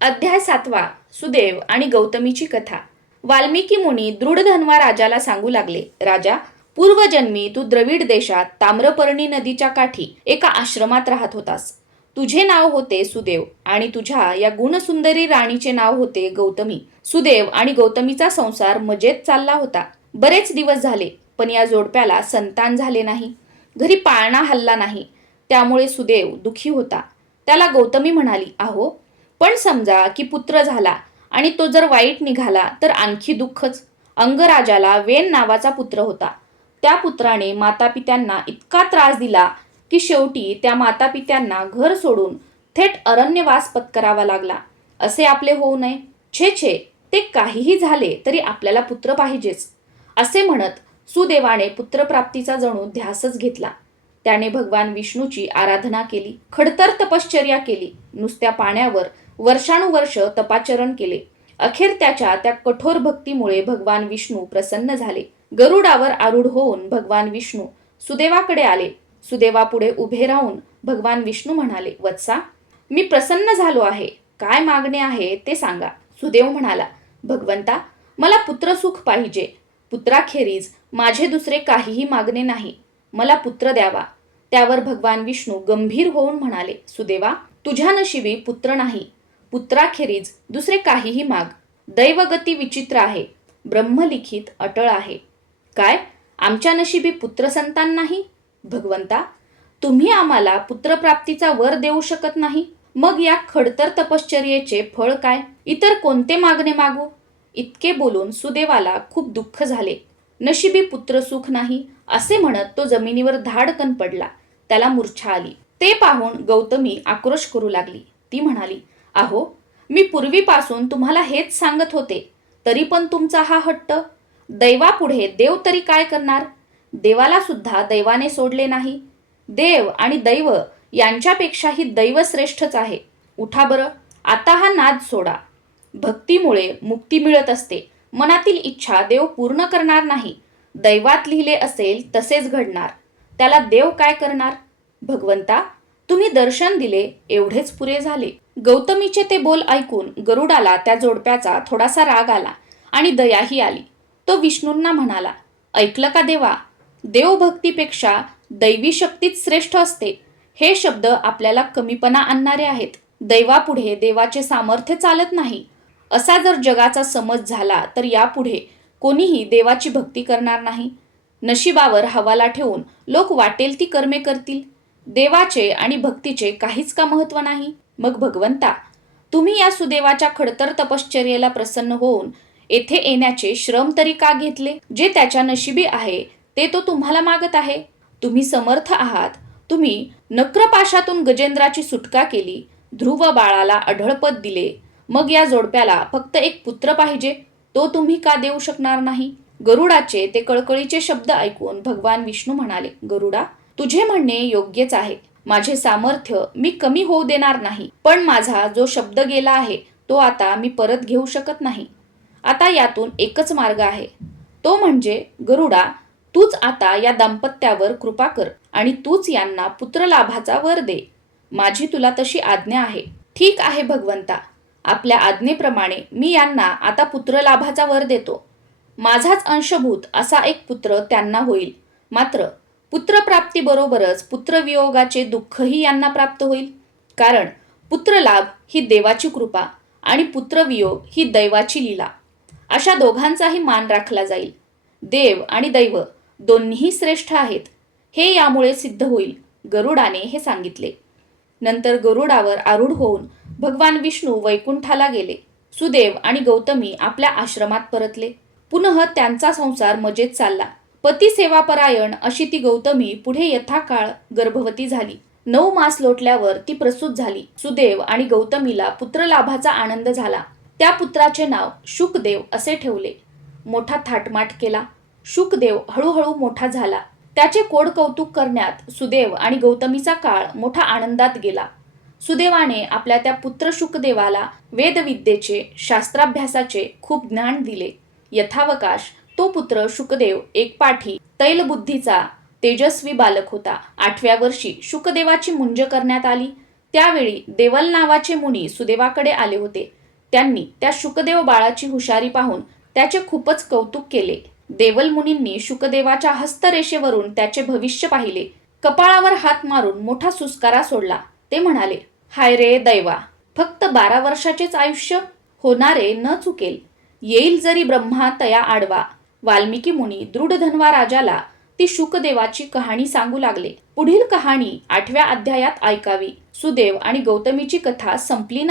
अध्याय 7. सुदेव आणि गौतमीची कथा. वाल्मिकी मुनी दृढधन्वा राजाला सांगू लागले, राजा, पूर्वजन्मी तू द्रविड देशात ताम्रपर्णी नदीच्या काठी एका आश्रमात राहत होतास. तुझे नाव होते सुदेव आणि तुझ्या या गुणसुंदरी राणीचे नाव होते गौतमी. सुदेव आणि गौतमीचा संसार मजेत चालला होता. बरेच दिवस झाले, पण या जोडप्याला संतान झाले नाही. घरी पाळणा हल्ला नाही. त्यामुळे सुदेव दुखी होता. त्याला गौतमी म्हणाली, अहो, पण समजा की पुत्र झाला आणि तो जर वाईट निघाला तर आणखी दुःखच. अंगराजाला वेन नावाचा पुत्र होता. त्या पुत्राने मातापित्यांना इतका त्रास दिला की शेवटी त्या मातापित्यांना घर सोडून थेट अरण्यवास पत्करावा लागला. असे आपले होऊ नये. छे छे, ते काहीही झाले तरी आपल्याला पुत्र पाहिजेच. असे म्हणत सुदेवाने पुत्रप्राप्तीचा जणू ध्यासच घेतला. त्याने भगवान विष्णूची आराधना केली, खडतर तपश्चर्या केली, नुसत्या पाण्यावर वर्षानुवर्ष तपाचरण केले. अखेर त्याच्या त्या कठोर भक्तीमुळे भगवान विष्णू प्रसन्न झाले. गरुडावर आरूढ होऊन भगवान विष्णू सुदेवाकडे आले. सुदेवापुढे उभे राहून भगवान विष्णू म्हणाले, वत्सा, मी प्रसन्न झालो आहे. काय मागणे आहे ते सांगा. सुदेव म्हणाला, भगवंता, मला पुत्रसुख पाहिजे. पुत्राखेरीज माझे दुसरे काहीही मागणे नाही. मला पुत्र द्यावा. त्यावर भगवान विष्णू गंभीर होऊन म्हणाले, सुदेवा, तुझ्या नशिबी पुत्र नाही. पुत्राखेरीज दुसरे काहीही माग. दैवगती विचित्र आहे. ब्रह्मलिखित अटळ आहे. काय, आमच्या नशिबी पुत्रसंतान नाही? भगवंता, तुम्ही आम्हाला पुत्रप्राप्तीचा वर देऊ शकत नाही, मग या खडतर तपश्चर्येचे फळ काय? इतर कोणते मागणे मागू? इतके बोलून सुदेवाला खूप दुःख झाले. नशिबी पुत्रसुख नाही असे म्हणत तो जमिनीवर धाडकन पडला. त्याला मूर्छा आली. ते पाहून गौतमी आक्रोश करू लागली. ती म्हणाली, अहो, मी पूर्वीपासून तुम्हाला हेच सांगत होते, तरी पण तुमचा हा हट्ट. दैवापुढे देव तरी काय करणार? देवाला सुद्धा दैवाने सोडले नाही. देव आणि दैव यांच्यापेक्षाही दैव श्रेष्ठच आहे. उठा बरं, आता हा नाद सोडा. भक्तीमुळे मुक्ती मिळत असते. मनातील इच्छा देव पूर्ण करणार नाही. दैवात लिहिले असेल तसेच घडणार. त्याला देव काय करणार? भगवंता, तुम्ही दर्शन दिले एवढेच पुरे झाले. गौतमीचे ते बोल ऐकून गरुडाला त्या जोडप्याचा थोडासा राग आला आणि दयाही आली. तो विष्णूंना म्हणाला, ऐकलं का देवा? देवभक्तीपेक्षा दैवी शक्तीच श्रेष्ठ असते. हे शब्द आपल्याला कमीपणा आणणारे आहेत. दैवापुढे देवाचे सामर्थ्य चालत नाही. असा जर जगाचा समज झाला तर यापुढे कोणीही देवाची भक्ती करणार नाही. नशिबावर हवाला ठेवून लोक वाटेल ती कर्मे करतील. देवाचे आणि भक्तीचे काहीच का महत्व नाही? मग भगवंता, तुम्ही या सुदेवाच्या खडतर तपश्चर्येला प्रसन्न होऊन येथे येण्याचे श्रम तरी का घेतले? जे त्याच्या नशिबी आहे ते तो तुम्हाला मागत आहे. तुम्ही समर्थ आहात. तुम्ही नक्रपाशातून गजेंद्राची सुटका केली. ध्रुव बाळाला अढळपद दिले. मग या जोडप्याला फक्त एक पुत्र पाहिजे, तो तुम्ही का देऊ शकणार नाही? गरुडाचे ते कळकळीचे शब्द ऐकून भगवान विष्णू म्हणाले, गरुडा, तुझे म्हणणे योग्यच आहे. माझे सामर्थ्य मी कमी होऊ देणार नाही, पण माझा जो शब्द गेला आहे तो आता मी परत घेऊ शकत नाही. आता यातून एकच मार्ग आहे. तो म्हणजे, गरुडा, तूच आता या दाम्पत्यावर कृपा कर आणि तूच यांना पुत्रलाभाचा वर दे. माझी तुला तशी आज्ञा आहे. ठीक आहे भगवंता, आपल्या आज्ञेप्रमाणे मी यांना आता पुत्रलाभाचा वर देतो. माझाच अंशभूत असा एक पुत्र त्यांना होईल. मात्र पुत्रप्राप्तीबरोबरच पुत्रवियोगाचे दुःखही यांना प्राप्त होईल. कारण पुत्रलाभ ही देवाची कृपा आणि पुत्रवियोग ही दैवाची लीला. अशा दोघांचाही मान राखला जाईल. देव आणि दैव दोन्हीही श्रेष्ठ आहेत, हे यामुळे सिद्ध होईल. गरुडाने हे सांगितले. नंतर गरुडावर आरूढ होऊन भगवान विष्णू वैकुंठाला गेले. सुदेव आणि गौतमी आपल्या आश्रमात परतले. पुनः त्यांचा संसार मजेत चालला. पतिसेवापरायण अशी ती गौतमी पुढे यथाकाळ गर्भवती झाली. 9 मास लोटल्यावर ती प्रसूत झाली. सुदेव आणि गौतमीला पुत्रलाभाचा आनंद झाला. त्या पुत्राचे नाव शुकदेव असे ठेवले. मोठा थाटमाट केला. शुकदेव हळूहळू मोठा झाला. त्याचे कोड कौतुक करण्यात सुदेव आणि गौतमीचा काळ मोठा आनंदात गेला. सुदेवाने आपल्या त्या पुत्र शुकदेवाला वेदविद्येचे, शास्त्राभ्यासाचे खूप ज्ञान दिले. यथावकाश तो पुत्र शुकदेव एकपाठी तैलबुद्धीचा तेजस्वी बालक होता. 8व्या वर्षी शुकदेवाची मुंज करण्यात आली. त्यावेळी देवल नावाचे मुनी सुदेवाकडे आले होते. त्यांनी त्या शुकदेव बाळाची हुशारी पाहून त्याचे खूपच कौतुक केले. देवल मुनींनी शुकदेवाच्या हस्तरेषेवरून त्याचे भविष्य पाहिले. कपाळावर हात मारून मोठा सुस्कारा सोडला. ते म्हणाले, हाय रे दैवा, फक्त 12 वर्षाचेच आयुष्य, होणारे न चुकेल, येईल जरी ब्रह्मा तया आडवा. वाल्मिकी मुनी दृढधन्वा राजाला ती शुकदेवाची कहाणी सांगू लागले. पुढील कहाणी 8व्या अध्यायात ऐकावी. सुदेव आणि गौतमीची कथा संपली नाही.